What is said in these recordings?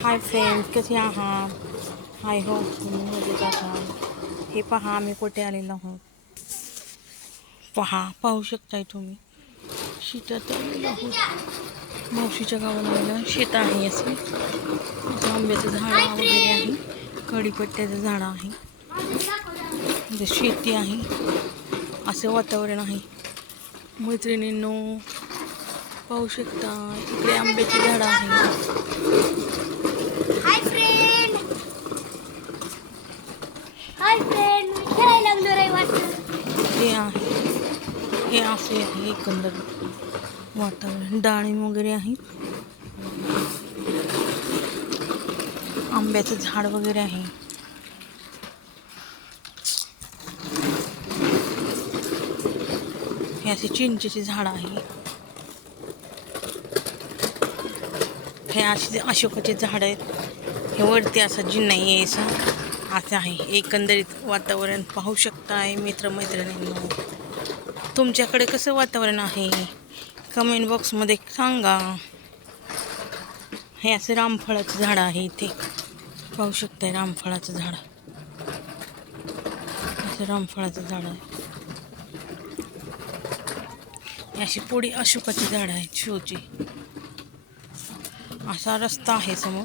Hi friends कसे आहात? हाय हो. तुम्ही मजेत आहात? हे पहा आम्ही कुठे आलेलो आहोत? पहा पाहू शकताय तुम्ही. शेतात आलेलो आहोत. मावशीच्या गावाला आलेलं शेत आहे असं. आंब्याचं झाड वगैरे आहे. कढीपत्त्याचं झाड आहे. शेती आहे. असं वातावरण आहे. मैत्रिणींनो पाहू शकता इकडे आंब्याची झाडं आहे हाय फ्रेंड हाय फ्रेंड मी खेळायला लागलो रे वाटलं हे. हे असे आहे एकंदर वातावरण. डाळिंब वगैरे आहे. आंब्याचं झाड वगैरे आहे. हे असे चिंचेचे झाड आहे. हे असे अशोकाचे झाड आहेत. हे वरती असा जी नाही आहे असं. असं आहे. एकंदरीत वातावरण पाहू शकताय मित्रमैत्रिणींनो. तुमच्याकडे कसं वातावरण आहे? कमेंट बॉक्समध्ये सांगा. हे असं रामफळाचं झाड आहे इथे. पाहू शकताय रामफळाचं झाड. असं रामफळाचं झाड आहे. अशी पोळी अशोकाची झाड आहेत शोची. असा रस्ता आहे समोर.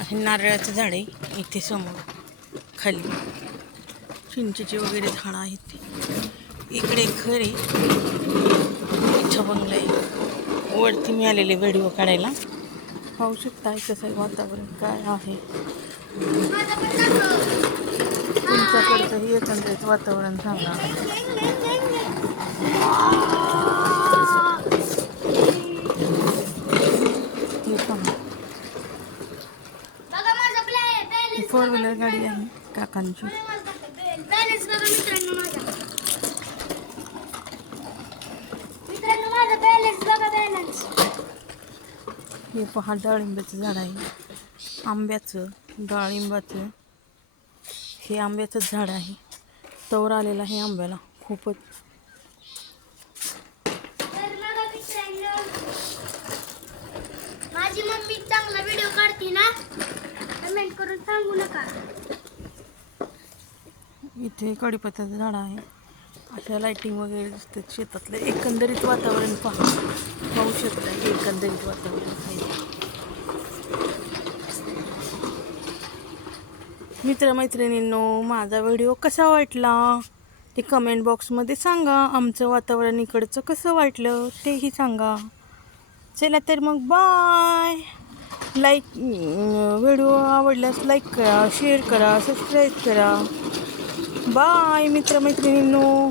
असे नारळाचं झाड आहे इथे समोर खाली. चिंचेचे वगैरे झाडं आहेत इकडे घर आहे. इच्छा बंगला आहे. वरती मी आलेले व्हिडिओ काढायला. पाहू शकता कसं आहे वातावरण काय आहे. तुमच्याकडचंही एकंदरीत वातावरण सांगा हे पहा बघा माझा प्ले ही बॅलन्स फोर व्हीलर गाडी आहे काकांची. हे पहा डाळिंबाचं झाड आहे. आंब्याचं डाळिंबाचं. हे आंब्याचं झाड आहे. तवर आलेलं आहे आंब्याला खूपच. माझी मम्मी चांगला व्हिडिओ काढते ना. कमेंट करून सांगू नका. इथे कडीपत्त्याचं झाड आहे. अशा लाईटिंग वगैरे दिसतात शेतातलं. एकंदरीत वातावरण पहा. पाहू शकता एकंदरीत वातावरण आहे. मित्रमैत्रिणींनो माझा व्हिडिओ कसा वाटला? ते कमेंट बॉक्समध्ये सांगा. आमचं वातावरण इकडचं कसं वाटलं तेही सांगा. चला तर मग bye like video mm, mm, आवडल्यास लाईक करा शेअर करा सबस्क्राईब करा. बाय मित्रमैत्रिणींनो.